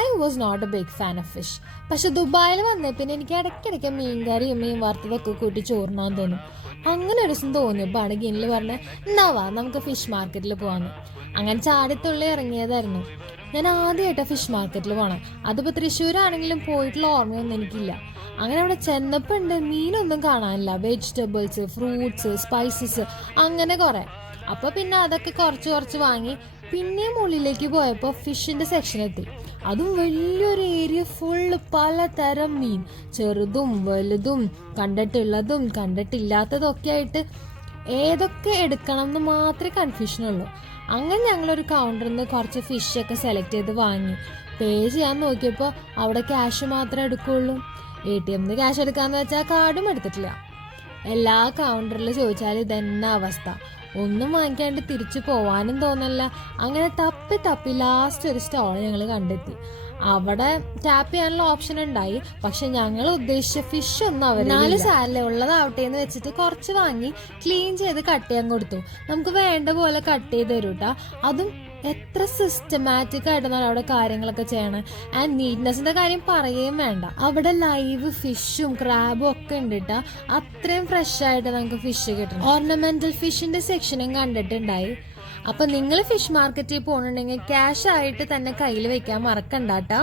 I was not a big fan of fish. പക്ഷെ ദുബായിൽ വന്നേ പിന്നെ എനിക്ക് ഇടയ്ക്കിടയ്ക്ക് മീൻകറിയും മീൻ വറുത്തതൊക്കെ കൂട്ടി ചോറിനാൻ തോന്നും. അങ്ങനെ ഒരു ദിവസം തോന്നിയപ്പോൾ ഗിനിൽ പറഞ്ഞ എന്നാവാ നമുക്ക് ഫിഷ് മാർക്കറ്റിൽ പോകാമെന്ന്. അങ്ങനെ ചാടിത്തുള്ളി ഇറങ്ങിയതായിരുന്നു. ഞാൻ ആദ്യമായിട്ടാണ് ഫിഷ് മാർക്കറ്റിൽ പോകണം. അതിപ്പോൾ തൃശ്ശൂരാണെങ്കിലും പോയിട്ടുള്ള ഓർമ്മയൊന്നും എനിക്കില്ല. അങ്ങനെ അവിടെ ചെന്നപ്പോൾ ഉണ്ട് മീനൊന്നും കാണാനില്ല. വെജിറ്റബിൾസ്, ഫ്രൂട്ട്സ്, സ്പൈസസ് അങ്ങനെ കുറേ. അപ്പോൾ പിന്നെ അതൊക്കെ കുറച്ച് വാങ്ങി പിന്നെയും ഉള്ളിലേക്ക് പോയപ്പോൾ ഫിഷിൻ്റെ സെക്ഷൻ എത്തി. അതും വലിയൊരു ഏരിയ ഫുള്ള് പലതരം മീൻ, ചെറുതും വലുതും കണ്ടിട്ടുള്ളതും കണ്ടിട്ടില്ലാത്തതും ഒക്കെ ആയിട്ട് ഏതൊക്കെ എടുക്കണം എന്ന് മാത്രമേ കൺഫ്യൂഷനുള്ളൂ. അങ്ങനെ ഞങ്ങളൊരു കൗണ്ടറിൽ നിന്ന് കുറച്ച് ഫിഷൊക്കെ സെലക്ട് ചെയ്ത് വാങ്ങി. പേ ചെയ്യാൻ നോക്കിയപ്പോൾ അവിടെ ക്യാഷ് മാത്രമേ എടുക്കുകയുള്ളൂ. ATM ക്യാഷ് എടുക്കാന്ന് വെച്ചാൽ കാർഡും എടുത്തിട്ടില്ല. എല്ലാ കൗണ്ടറിൽ ചോദിച്ചാൽ ഇതെന്നെ അവസ്ഥ. ഒന്നും വാങ്ങിക്കാണ്ട് തിരിച്ചു പോവാനും തോന്നല്ല. അങ്ങനെ തപ്പി ലാസ്റ്റ് ഒരു സ്റ്റോൾ ഞങ്ങൾ കണ്ടെത്തി. അവിടെ ടാപ്പ് ചെയ്യാനുള്ള ഓപ്ഷൻ ഉണ്ടായി. പക്ഷെ ഞങ്ങൾ ഉദ്ദേശിച്ച ഫിഷ് ഒന്നും അവർ 4 സാലറി ഉള്ളതാവട്ടെ എന്ന് വെച്ചിട്ട് കുറച്ച് വാങ്ങി ക്ലീൻ ചെയ്ത് കട്ട് ചെയ്യാൻ കൊടുത്തു. നമുക്ക് വേണ്ട പോലെ കട്ട് ചെയ്ത് തരും കേട്ടോ. അതും എത്ര സിസ്റ്റമാറ്റിക് ആയിട്ടാണ് അവിടെ കാര്യങ്ങളൊക്കെ ചെയ്യണം. ആൻഡ് നീറ്റ്നെസിന്റെ കാര്യം പറയുകയും വേണ്ട. അവിടെ ലൈവ് ഫിഷും ക്രാബും ഒക്കെ ഉണ്ട് കേട്ടോ. അത്രയും ഫ്രഷ് ആയിട്ട് നമുക്ക് ഫിഷ് കിട്ടണം. ഓർണമെന്റൽ ഫിഷിന്റെ സെക്ഷനും കണ്ടിട്ടുണ്ടായി. അപ്പൊ നിങ്ങൾ ഫിഷ് മാർക്കറ്റിൽ പോകണമെങ്കിൽ ക്യാഷ് ആയിട്ട് തന്നെ കയ്യിൽ വെക്കാൻ മറക്കണ്ട കേട്ടോ.